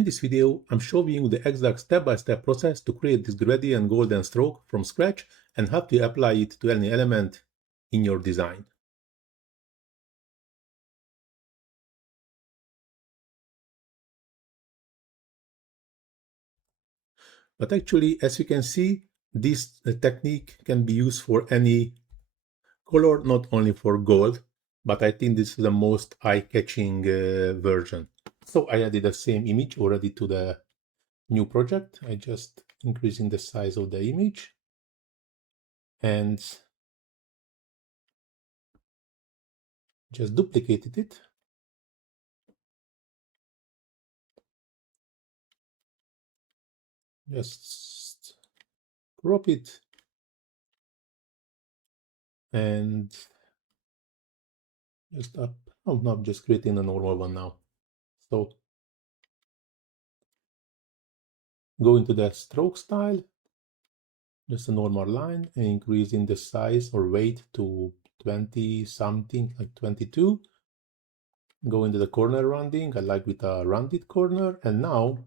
In this video, I'm showing you the exact step-by-step process to create this gradient golden stroke from scratch and how to apply it to any element in your design. But actually, as you can see, this technique can be used for any color, not only for gold, but I think this is the most eye-catching version. So I added the same image already to the new project. I just increasing the size of the image and just duplicated it. Just crop it and just up. Oh no, I'm just creating a normal one now. So go into the stroke style, just a normal line, and increasing the size or weight to 20 something, like 22. Go into the corner rounding. I like with a rounded corner. And now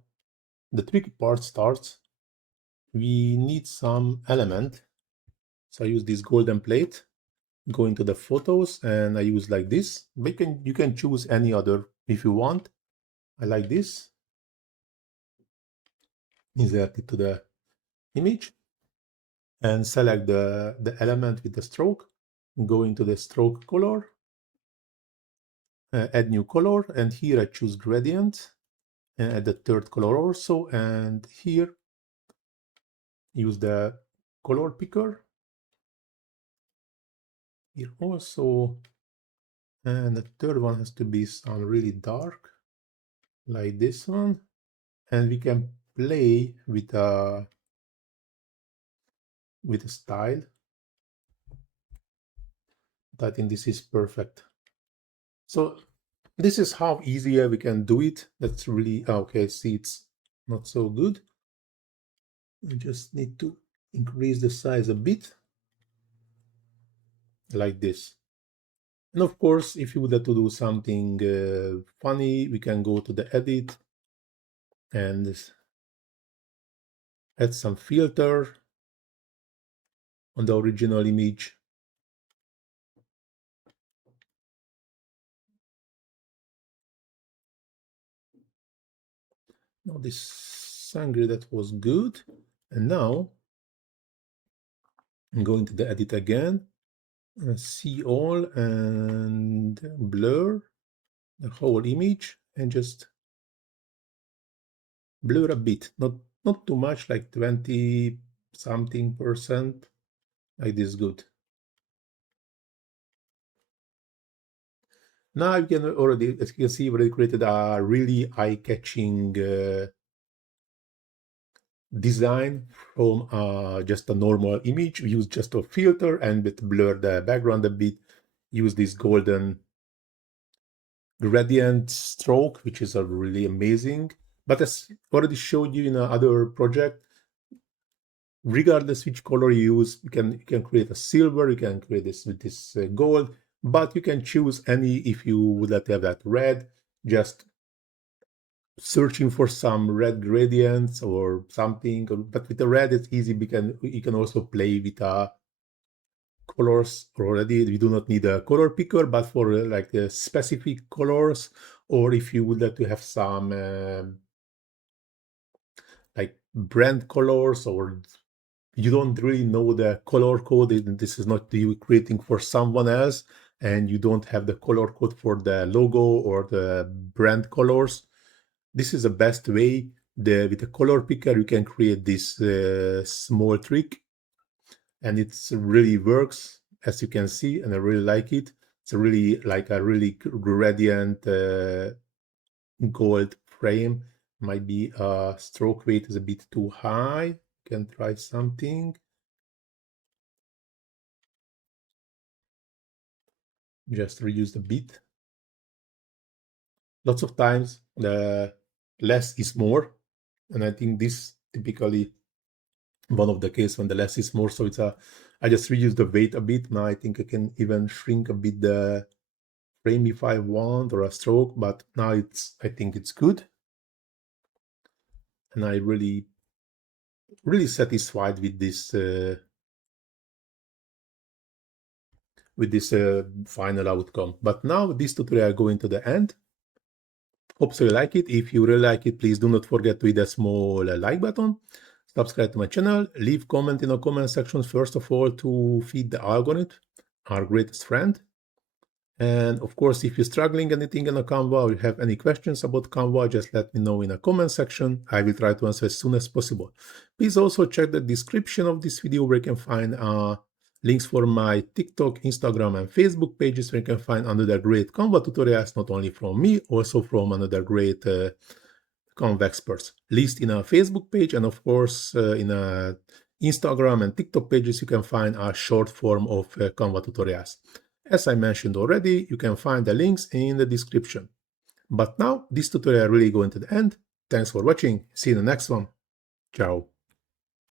the tricky part starts. We need some element. So I use this golden plate. Go into the photos and I use like this. But you can choose any other if you want. I like this. Insert it to the image and select the element with the stroke. Go into the stroke color, add new color, and here I choose gradient and add the third color also, and here use the color picker here also, and the third one has to be some really dark like this one, and we can play with a style. I think this is perfect. So this is how easier we can do it. That's really okay. See, it's not so good. We just need to increase the size a bit like this. And of course, if you would like to do something funny, we can go to the edit and add some filter on the original image. Now this sangre, that was good. And now I'm going to the edit again, see all, and blur the whole image and just blur a bit, not too much, like 20 something %, like this. Good. Now you can already, as you can see, already created a really eye-catching design from just a normal image. We use just a filter and blur the background a bit. Use this golden gradient stroke, which is a really amazing. But as already showed you in another project, regardless which color you use, you can create a silver, you can create this with this gold, but you can choose any. If you would like to have that red, just searching for some red gradients or something. But with the red, it's easy because you can also play with colors already. We do not need a color picker, but for like the specific colors, or if you would like to have some like brand colors, or you don't really know the color code, this is not you creating for someone else, and you don't have the color code for the logo or the brand colors, this is the best way. With the color picker, you can create this small trick, and it really works, as you can see, and I really like it. It's really like a really gradient gold frame. Might be stroke weight is a bit too high. Can try something. Just reduce the bit. Lots of times the less is more, and I think this typically one of the case when the less is more. So it's I just reduce the weight a bit. Now I think I can even shrink a bit the frame if I want, or a stroke, but now I think it's good. and I really satisfied with this final outcome. But now this tutorial going to the end. Hope so you like it. If you really like it, please do not forget to hit the small like button, subscribe to my channel, leave comment in the comment section first of all to feed the algorithm, our greatest friend. And of course, if you're struggling anything in a Canva or you have any questions about Canva, just let me know in the comment section. I will try to answer as soon as possible. Please also check the description of this video where you can find links for my TikTok, Instagram, and Facebook pages where you can find another great Canva tutorials, not only from me, also from another great Canva experts. List in a Facebook page, and of course in a Instagram and TikTok pages you can find a short form of Canva tutorials. As I mentioned already, you can find the links in the description. But now this tutorial really going to the end. Thanks for watching. See you in the next one. Ciao.